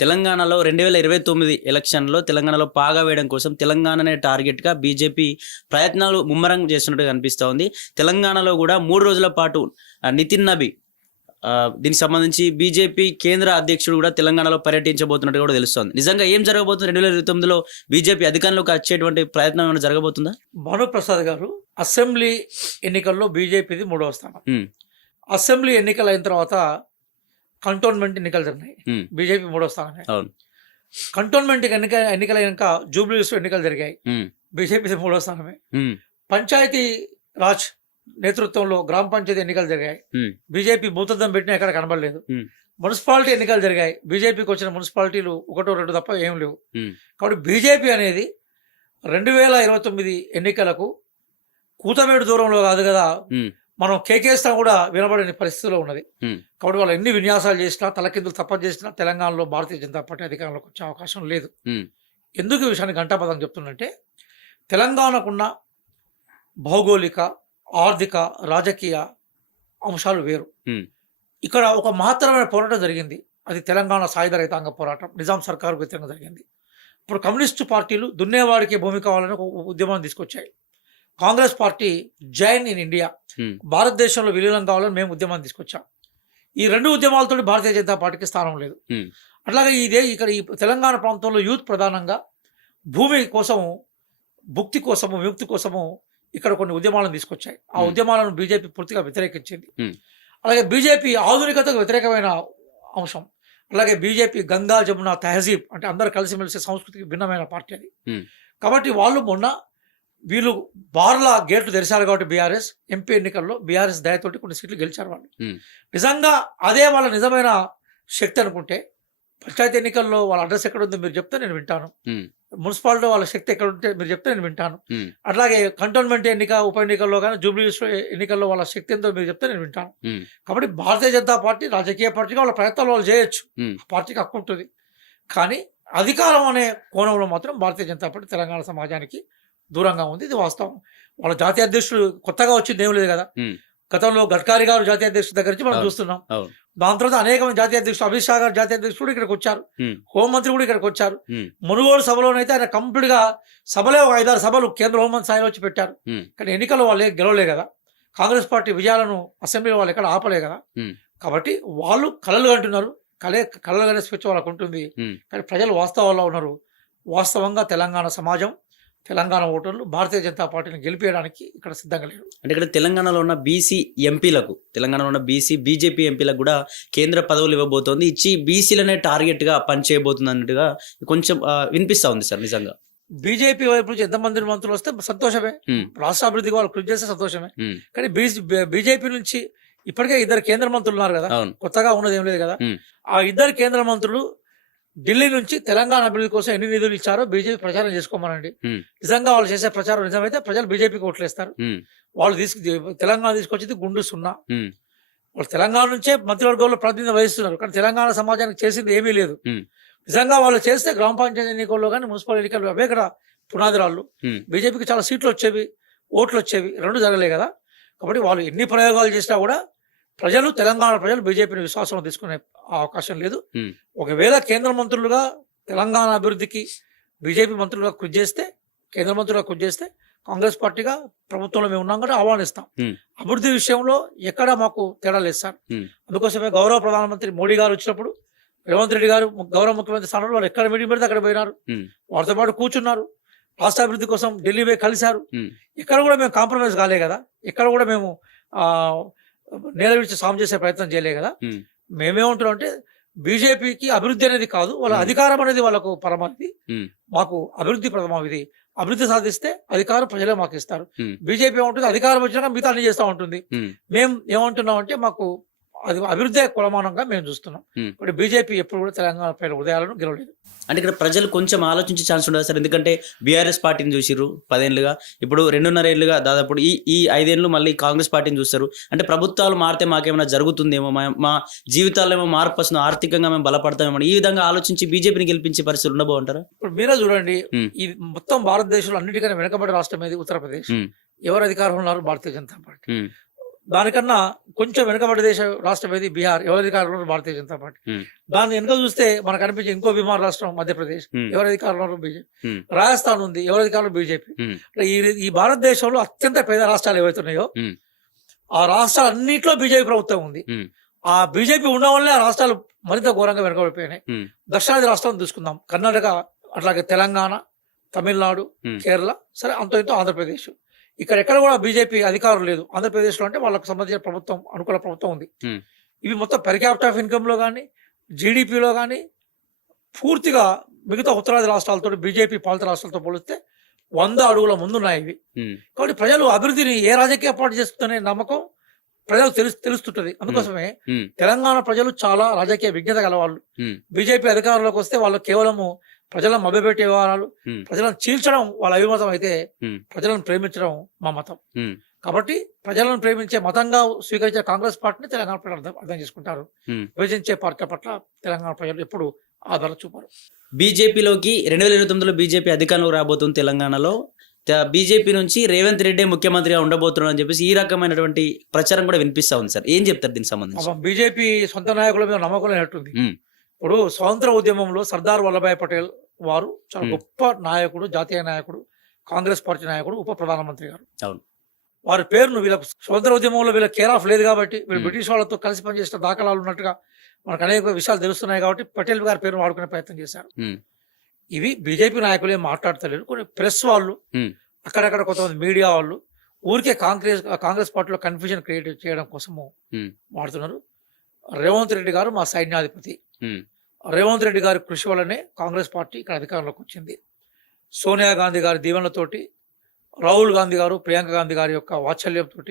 తెలంగాణలో 2029 ఎలక్షన్‌లో తెలంగాణలో పాగా వేయడం కోసం తెలంగాణనే టార్గెట్‌గా బీజేపీ ప్రయత్నాలు ముమ్మరం చేస్తున్నట్టుగా కనిపిస్తా ఉంది. తెలంగాణలో గూడా 3 రోజుల పాటు నితిన్ నబీ దీనికి సంబంధించి బీజేపీ కేంద్ర అధ్యక్షుడు కూడా తెలంగాణలో పర్యటించబోతున్నట్టుగా కూడా తెలుస్తోంది. నిజంగా ఏం జరగబోతుంది 2029లో బీజేపీ అధికారంలోకి వచ్చేటువంటి ప్రయత్నం ఏమైనా జరగబోతుందా? భానుప్రసాద్ గారు, అసెంబ్లీ ఎన్నికల్లో బీజేపీది 3వ స్థానం. అసెంబ్లీ ఎన్నికలు అయిన తర్వాత కంటోన్మెంట్ ఎన్నికలు జరిగినాయి. బీజేపీ 3వ స్థానమే. కంటోన్మెంట్ ఎన్నికలైనాక జూబ్లీస్ ఎన్నికలు జరిగాయి. బీజేపీ 3వ స్థానమే. పంచాయతీ రాజ్ నేతృత్వంలో గ్రామ పంచాయతీ ఎన్నికలు జరిగాయి. బీజేపీ భూతద్దం పెట్టినా ఎక్కడ కనబడలేదు. మున్సిపాలిటీ ఎన్నికలు జరిగాయి. బీజేపీకి వచ్చిన మున్సిపాలిటీలు 1-2 తప్ప ఏం లేవు. కాబట్టి బీజేపీ అనేది 2029 ఎన్నికలకు కూతమేడు దూరంలో కాదు కదా, మనం కేకేస్తా కూడా వినబడని పరిస్థితిలో ఉన్నది. కాబట్టి వాళ్ళు ఎన్ని విన్యాసాలు చేసినా, తలకిందులు తప్ప చేసినా తెలంగాణలో భారతీయ జనతా పార్టీ అధికారంలోకి వచ్చే అవకాశం లేదు. ఎందుకు ఈ విషయాన్ని గంటాపదం చెప్తున్నంటే, తెలంగాణకున్న భౌగోళిక, ఆర్థిక, రాజకీయ అంశాలు వేరు. ఇక్కడ ఒక మహత్తరమైన పోరాటం జరిగింది. అది తెలంగాణ సాయుధ రైతాంగ పోరాటం, నిజాం సర్కారు వ్యతిరేకంగా జరిగింది. ఇప్పుడు కమ్యూనిస్టు పార్టీలు దున్నేవాడికి భూమి కావాలని ఒక ఉద్యమాన్ని తీసుకొచ్చాయి. Congress party join in India, భారతదేశంలో విలీనం కావాలని మేము ఉద్యమాన్ని తీసుకొచ్చాం. ఈ 2 ఉద్యమాలతో భారతీయ జనతా పార్టీకి స్థానం లేదు. అట్లాగే ఇక్కడ ఈ తెలంగాణ ప్రాంతంలో యూత్ ప్రధానంగా భూమి కోసము, భుక్తి కోసము, విముక్తి కోసము ఇక్కడ కొన్ని ఉద్యమాలను తీసుకొచ్చాయి. ఆ ఉద్యమాలను బీజేపీ పూర్తిగా వ్యతిరేకించింది. అలాగే బీజేపీ ఆధునికతకు వ్యతిరేకమైన అంశం. అలాగే బీజేపీ గంగా జమున తహజీబ్ అంటే అందరు కలిసిమెలిసి సంస్కృతికి భిన్నమైన పార్టీ అది. కాబట్టి వాళ్ళు మొన్న వీళ్ళు బార్ల గేట్లు తెరిచారు కాబట్టి బీఆర్ఎస్ ఎంపీ ఎన్నికల్లో బీఆర్ఎస్ దయతోటి కొన్ని సీట్లు గెలిచారు వాళ్ళు. నిజంగా అదే వాళ్ళ నిజమైన శక్తి అనుకుంటే, పంచాయతీ ఎన్నికల్లో వాళ్ళ అడ్రస్ ఎక్కడ ఉందో మీరు చెప్తే నేను వింటాను. మున్సిపాలిటీ వాళ్ళ శక్తి ఎక్కడ ఉంటే మీరు చెప్తే నేను వింటాను. అట్లాగే కంటోన్మెంట్ ఉప ఎన్నికల్లో కానీ జూబ్లీ ఎన్నికల్లో వాళ్ళ శక్తి ఎంతో మీరు చెప్తే నేను వింటాను. కాబట్టి భారతీయ జనతా పార్టీ రాజకీయ పార్టీగా వాళ్ళ ప్రయత్నాలు వాళ్ళు చేయొచ్చు. పార్టీకి హక్కు ఉంటుంది. కానీ అధికారం అనే కోణంలో మాత్రం భారతీయ జనతా పార్టీ తెలంగాణ సమాజానికి దూరంగా ఉంది. ఇది వాస్తవం. వాళ్ళ జాతీయ అధ్యక్షుడు కొత్తగా వచ్చింది ఏం లేదు కదా. గతంలో గడ్కరీ గారు జాతీయ అధ్యక్షుడి దగ్గర నుంచి మనం చూస్తున్నాం. దాని తర్వాత అనేక మంది జాతీయ అధ్యక్షుడు, అమిత్ షా గారు జాతీయ అధ్యక్షుడు ఇక్కడికి వచ్చారు. హోంమంత్రి కూడా ఇక్కడికి వచ్చారు. మునుగోడు సభలోనైతే ఆయన కంప్లీట్ గా సభలే ఒక 5-6 సభలు కేంద్ర హోంమంత్రి స్థాయిలో వచ్చి పెట్టారు. కానీ ఎన్నికల్లో వాళ్ళు గెలవలే కదా. కాంగ్రెస్ పార్టీ విజయాలను అసెంబ్లీలో వాళ్ళు ఎక్కడ ఆపలే కదా. కాబట్టి వాళ్ళు కలలు కంటున్నారు. కలలు కనే స్వేచ్ఛ వాళ్ళకు ఉంటుంది. కానీ ప్రజలు వాస్తవాల్లో ఉన్నారు. వాస్తవంగా తెలంగాణ సమాజం, తెలంగాణ ఓటర్లు భారతీయ జనతా పార్టీని గెలిపేయడానికి ఇక్కడ సిద్ధంగా లేరు. అంటే ఇక్కడ తెలంగాణలో ఉన్న బీసీ ఎంపీలకు, తెలంగాణలో ఉన్న బీజేపీ ఎంపీలకు కూడా కేంద్ర పదవులు ఇవ్వబోతోంది, ఇచ్చి బీసీలనే టార్గెట్ గా పనిచేయబోతుంది అన్నట్టుగా కొంచెం వినిపిస్తా ఉంది సార్. నిజంగా బీజేపీ వైపు నుంచి ఎంతమంది మంత్రులు వస్తే సంతోషమే, రాష్ట్ర అభివృద్ధికి వాళ్ళు కృషి చేస్తే సంతోషమే. కానీ బీజేపీ నుంచి ఇప్పటికే 2 కేంద్ర మంత్రులు ఉన్నారు కదా, కొత్తగా ఉన్నది ఏం లేదు కదా. ఆ 2 కేంద్ర మంత్రులు ఢిల్లీ నుంచి తెలంగాణ అభివృద్ధి కోసం ఎన్ని నిధులు ఇచ్చారో బీజేపీ ప్రచారం చేసుకోమనండి. నిజంగా వాళ్ళు చేసే ప్రచారం నిజమైతే ప్రజలు బీజేపీకి ఓట్లేస్తారు. వాళ్ళు తెలంగాణ తీసుకొచ్చింది గుండు సున్నా. వాళ్ళు తెలంగాణ నుంచే మంత్రివర్గంలో ప్రాతినిధ్యం వహిస్తున్నారు. కానీ తెలంగాణ సమాజానికి చేసింది ఏమీ లేదు. నిజంగా వాళ్ళు చేస్తే గ్రామ పంచాయతీ ఎన్నికల్లో కానీ మున్సిపల్ ఎన్నికల్లో అవే కదా పునాదిరాళ్ళు. బీజేపీకి చాలా సీట్లు వచ్చేవి, ఓట్లు వచ్చేవి. 2 జరగలే కదా. కాబట్టి వాళ్ళు ఎన్ని ప్రయోగాలు చేసినా కూడా తెలంగాణ ప్రజలు బీజేపీని విశ్వాసంలో తీసుకునే అవకాశం లేదు. ఒకవేళ కేంద్ర మంత్రులుగా తెలంగాణ అభివృద్ధికి బీజేపీ మంత్రులుగా కృషి చేస్తే, కేంద్ర మంత్రులుగా కృషి చేస్తే కాంగ్రెస్ పార్టీగా ప్రభుత్వంలో మేము ఉన్నాం కాబట్టి ఆహ్వానిస్తాం. అభివృద్ధి విషయంలో ఎక్కడ మాకు తేడా లేదు సార్. అందుకోసమే గౌరవ ప్రధానమంత్రి మోడీ గారు వచ్చినప్పుడు రేవంత్ రెడ్డి గారు గౌరవ ముఖ్యమంత్రి స్థానంలో వాళ్ళు ఎక్కడ మీటింగ్ పెడితే అక్కడ పోయినారు. వారితో పాటు కూర్చున్నారు. రాష్ట్ర అభివృద్ధి కోసం ఢిల్లీ పోయి కలిశారు. ఎక్కడ కూడా మేము కాంప్రమైజ్ కాలే కదా. ఎక్కడ కూడా మేము నేల విడిచి సాయం చేసే ప్రయత్నం చేయలే కదా. మేమేమంటున్నాం అంటే బీజేపీకి అభివృద్ధి అనేది కాదు, వాళ్ళ అధికారం అనేది వాళ్ళకు పరమావధి. మాకు అభివృద్ధి ప్రథమావిధి. అభివృద్ధి సాధిస్తే అధికారం ప్రజలే మాకు ఇస్తారు. బీజేపీ ఏమంటుంది, అధికారం వచ్చినాక మిగతా అన్ని చేస్తూ ఉంటుంది. మేము ఏమంటున్నాం అంటే మాకు అది అభివృద్ధి కొలమానంగా మేము చూస్తున్నాం. ఇప్పుడు బీజేపీ ఎప్పుడు కూడా తెలంగాణ పైన ఉదయాలను గెలవలేదు. అంటే ఇక్కడ ప్రజలు కొంచెం ఆలోచించే ఛాన్స్ ఉండదు సార్. ఎందుకంటే బీఆర్ఎస్ పార్టీని చూసిర్రు 10 ఏళ్ళుగా, ఇప్పుడు 2.5 ఏళ్ళుగా దాదాపు ఈ 5 ఏళ్ళు మళ్ళీ కాంగ్రెస్ పార్టీని చూస్తారు. అంటే ప్రభుత్వాలు మారితే మాకేమైనా జరుగుతుందేమో, మా జీవితాల్లో ఏమో మార్పు వస్తుంది, ఆర్థికంగా మేము బలపడతామేమో, ఈ విధంగా ఆలోచించి బీజేపీని గెలిపించే పరిస్థితులు ఉండబోంటారా? ఇప్పుడు మీరే చూడండి, ఈ మొత్తం భారతదేశంలో అన్నిటికన్నా వెనకబడి రాష్ట్రం ఏది? ఉత్తరప్రదేశ్. ఎవరు అధికారంలో ఉన్నారు? భారతీయ జనతా పార్టీ. దానికన్నా కొంచెం వెనుకబడి దేశ రాష్ట్రం ఏది బీహార్, ఎవరి అధికారంలో ఉన్నారు? భారతీయ జనతా పార్టీ. ఉమ్, దాని వెనుక చూస్తే మనకు అనిపించే ఇంకో బీహార్ రాష్ట్రం మధ్యప్రదేశ్, ఉమ్, ఎవరి అధికారంలో ఉన్నారు? బీజేపీ. ఉమ్, రాజస్థాన్ ఉంది, ఎవరి అధికారంలో? బీజేపీ. ఉమ్, ఈ భారతదేశంలో అత్యంత పేద రాష్ట్రాలు ఏవైతున్నాయో ఉమ్, ఆ రాష్ట్రాలన్నింటిలో బీజేపీ ప్రభుత్వం ఉంది. ఉమ్, ఆ బీజేపీ ఉండడం వల్లే ఆ రాష్ట్రాలు మరింత ఘోరంగా వెనుకబడిపోయినాయి. ఉమ్, దక్షిణాది రాష్ట్రాలను తీసుకుందాం, కర్ణాటక, అట్లాగే తెలంగాణ, తమిళనాడు, ఉమ్, కేరళ, సరే అంతో ఇంతో ఆంధ్రప్రదేశ్. ఇక్కడ ఎక్కడ కూడా బీజేపీ అధికారం లేదు. ఆంధ్రప్రదేశ్లో అంటే వాళ్ళకు సంబంధించిన ప్రభుత్వం, అనుకూల ప్రభుత్వం ఉంది. ఉమ్, ఇవి మొత్తం పెర్ క్యాపిటల్ ఆఫ్ ఇన్కమ్లో కానీ, జీడిపిలో కానీ పూర్తిగా మిగతా ఉత్తరాది రాష్ట్రాలతో, బీజేపీ పాలిత రాష్ట్రాలతో పోలిస్తే 100 అడుగుల ముందున్నాయి ఇవి. ఉమ్, కాబట్టి ప్రజలు అభివృద్ధిని ఏ రాజకీయ పార్టీ చేస్తుందనే నమ్మకం ప్రజలకు తెలుస్తుంటది. అందుకోసమే ఉమ్, తెలంగాణ ప్రజలు చాలా రాజకీయ విజ్ఞత గలవాళ్ళు. ఉమ్, బీజేపీ అధికారంలోకి వస్తే వాళ్ళు కేవలము ప్రజలను మభ్యపెట్టే వ్యవహారాలు, ఉమ్, ప్రజలను చీల్చడం వాళ్ళ అభిమతం అయితే, ఉమ్, ప్రజలను ప్రేమించడం మా మతం. ఉమ్, కాబట్టి ప్రజలను ప్రేమించే మతంగా స్వీకరించే కాంగ్రెస్ పార్టీని తెలంగాణ ప్రజలు అర్థం చేసుకుంటారు. ఉమ్. విభజించే పార్టీ పట్ల తెలంగాణ ప్రజలు ఎప్పుడు ఆధార చూపారు. బీజేపీలోకి 2029లో బీజేపీ అధికారంలోకి రాబోతుంది తెలంగాణలో. బీజేపీ నుంచి రేవంత్ రెడ్డి ముఖ్యమంత్రిగా ఉండబోతున్నాడు అని చెప్పేసి ఈ రకమైనటువంటి ప్రచారం కూడా వినిపిస్తా ఉంది సార్. ఏం చెప్తారు దీనికి సంబంధించి? బీజేపీ సొంత నాయకుల మీద నమ్మకం లేనట్టుంది. ఉమ్, ఇప్పుడు స్వతంత్ర ఉద్యమంలో సర్దార్ వల్లభాయ్ పటేల్ వారు చాలా గొప్ప నాయకుడు, జాతీయ నాయకుడు, కాంగ్రెస్ పార్టీ నాయకుడు, ఉప ప్రధానమంత్రి గారు. అవును. వారి పేరును వీళ్ళ స్వతంత్ర ఉద్యమంలో వీళ్ళ కేర్ ఆఫ్ లేదు కాబట్టి, వీళ్ళు బ్రిటిష్ వాళ్ళతో కలిసి పనిచేసిన దాఖలాలు ఉన్నట్టుగా మనకు అనేక విషయాలు తెలుస్తున్నాయి కాబట్టి పటేల్ గారి పేరును వాడుకునే ప్రయత్నం చేశారు. ఉమ్, ఇవి బీజేపీ నాయకులు ఏం మాట్లాడతలేరు. కొన్ని ప్రెస్ వాళ్ళు, ఉమ్, అక్కడక్కడ కొంతమంది మీడియా వాళ్ళు ఊరికే కాంగ్రెస్ పార్టీలో కన్ఫ్యూజన్ క్రియేట్ చేయడం కోసము ఉమ్, వాడుతున్నారు. రేవంత్ రెడ్డి గారు మా సైన్యాధిపతి. ఉమ్, రేవంత్ రెడ్డి గారి కృషి వల్లనే కాంగ్రెస్ పార్టీ ఇక్కడ అధికారంలోకి వచ్చింది. సోనియా గాంధీ గారి దీవెనలతోటి, రాహుల్ గాంధీ గారు, ప్రియాంక గాంధీ గారి యొక్క వాత్సల్యంతో,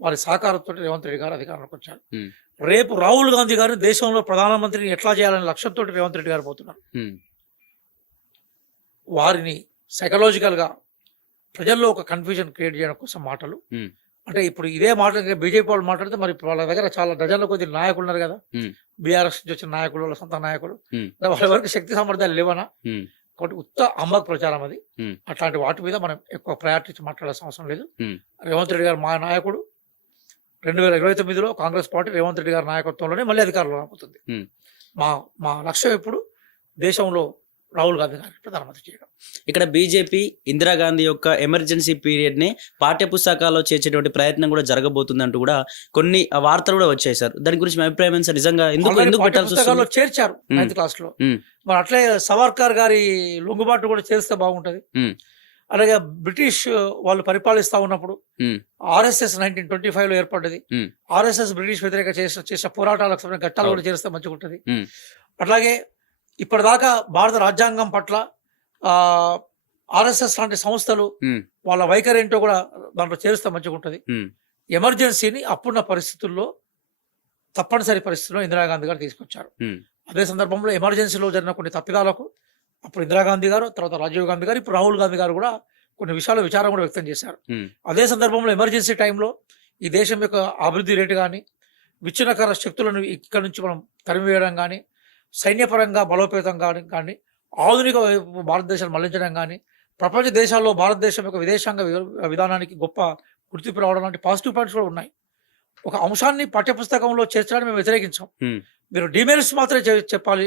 వారి సహకారంతో రేవంత్ రెడ్డి గారు అధికారంలోకి వచ్చారు. ఉమ్, రేపు రాహుల్ గాంధీ గారు దేశంలో ప్రధానమంత్రిని ఎట్లా చేయాలనే లక్ష్యంతో రేవంత్ రెడ్డి గారు పోతున్నారు. ఉమ్, వారిని సైకలాజికల్గా ప్రజల్లో ఒక కన్ఫ్యూజన్ క్రియేట్ చేయడం కోసం మాటలు. ఉమ్, అంటే ఇప్పుడు ఇదే మాటలు బీజేపీ వాళ్ళు మాట్లాడితే మరి వాళ్ళ దగ్గర చాలా డజన్ల కొద్ది నాయకులు ఉన్నారు కదా, ఉమ్, బీఆర్ఎస్ నుంచి వచ్చిన నాయకులు, వాళ్ళ సొంత నాయకులు. ఉమ్, వాళ్ళ వరకు శక్తి సామర్థ్యాలు లేవనా? ఉమ్, కాబట్టి ఉత్త అమ్మక ప్రచారం అది. ఉమ్, అట్లాంటి వాటి మీద మనం ఎక్కువ ప్రయారిటీ ఇచ్చి మాట్లాడాల్సిన అవసరం లేదు. ఉమ్, రేవంత్ రెడ్డి గారు మా నాయకుడు. 2029లో కాంగ్రెస్ పార్టీ రేవంత్ రెడ్డి గారి నాయకత్వంలోనే మళ్ళీ అధికారంలో రాబోతుంది. ఉమ్. మా లక్ష్యం ఎప్పుడు దేశంలో రాహుల్ గాంధీ గారిని ప్రధానమంత్రి చేయడం. ఇక్కడ బీజేపీ ఇందిరాగాంధీ యొక్క ఎమర్జెన్సీ పీరియడ్ ని పాఠ్య పుస్తకాల్లో చేర్చేటువంటి ప్రయత్నం కూడా జరగబోతుంది అంటూ కూడా కొన్ని వార్తలు కూడా వచ్చాయి సార్. దాని గురించి మీ అభిప్రాయం ఏంటి సార్? నిజంగా ఎందుకు ఆల్రెడీ పెట్టాల్సి పుస్తకాల్లో వస్తుంది? చేర్చారు 9th క్లాస్ లో. మరి అట్లే సవర్కర్ గారి లొంగుబాటు కూడా చేస్తే బాగుంటది. ఉమ్, అలాగే బ్రిటిష్ వాళ్ళు పరిపాలిస్తా ఉన్నప్పుడు ఉమ్, ఆర్ఎస్ఎస్ 1925లో ఏర్పడ్డది. ఉమ్, ఆర్ఎస్ఎస్ బ్రిటిష్ వ్యతిరేక చేసిన పోరాటాలకు సంబంధించిన ఘట్టాలు కూడా చేస్తే మంచిగా ఉంటుంది. ఉమ్, అట్లాగే ఇప్పటిదాకా భారత రాజ్యాంగం పట్ల ఆర్ఎస్ఎస్ లాంటి సంస్థలు ఉమ్, వాళ్ళ వైఖరి ఏంటో కూడా దాంట్లో చేరిస్తే మంచిగా ఉంటుంది. ఉమ్, ఎమర్జెన్సీని అప్పుడున్న పరిస్థితుల్లో, తప్పనిసరి పరిస్థితుల్లో ఇందిరాగాంధీ గారు తీసుకొచ్చారు. ఉమ్, అదే సందర్భంలో ఎమర్జెన్సీలో జరిగిన కొన్ని తప్పిదాలకు అప్పుడు ఇందిరాగాంధీ గారు, తర్వాత రాజీవ్ గాంధీ గారు, ఇప్పుడు రాహుల్ గాంధీ గారు కూడా కొన్ని విషయాల విచారం కూడా వ్యక్తం చేశారు. ఉమ్, అదే సందర్భంలో ఎమర్జెన్సీ టైంలో ఈ దేశం యొక్క అభివృద్ధి రేటు కానీ, విచ్ఛిన్నకర శక్తులను ఇక్కడ నుంచి మనం తరిమివేయడం కానీ, సైన్యపరంగా బలోపేతం కానీ, ఆధునిక వైపు భారతదేశాన్ని మళ్లించడం కానీ, ప్రపంచ దేశాల్లో భారతదేశం యొక్క విదేశాంగ విధానానికి గొప్ప గుర్తింపు రావడం లాంటి పాజిటివ్ పాయింట్స్ కూడా ఉన్నాయి. ఒక అంశాన్ని పాఠ్యపుస్తకంలో చేర్చడానికి మేము వ్యతిరేకించాం. ఉమ్, మీరు డిమెరిట్స్ మాత్రమే చెప్పాలి,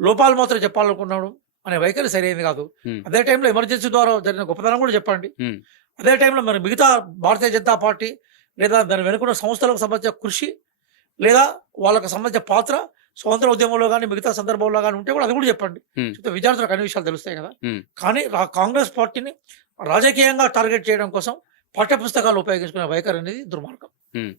లోపాలు మాత్రమే చెప్పాలనుకున్నాడు అనే వైఖరి సరైనది కాదు. ఉమ్, అదే టైంలో ఎమర్జెన్సీ ద్వారా జరిగిన గొప్పతనం కూడా చెప్పండి. ఉమ్, అదే టైంలో మరి మిగతా భారతీయ జనతా పార్టీ లేదా దాని వెనుకున్న సంస్థలకు సంబంధించిన కృషి లేదా వాళ్ళకి సంబంధించిన పాత్ర స్వతంత్ర ఉద్యమంలో కానీ మిగతా సందర్భంలో కానీ ఉంటే కూడా అది కూడా చెప్పండి. ఉమ్, విద్యార్థులకు అన్ని విషయాలు తెలుస్తాయి కదా. ఉమ్, కానీ కాంగ్రెస్ పార్టీని రాజకీయంగా టార్గెట్ చేయడం కోసం పాఠ్యపుస్తకాలు ఉపయోగించుకునే వైఖరి అనేది దుర్మార్గం. ఉమ్.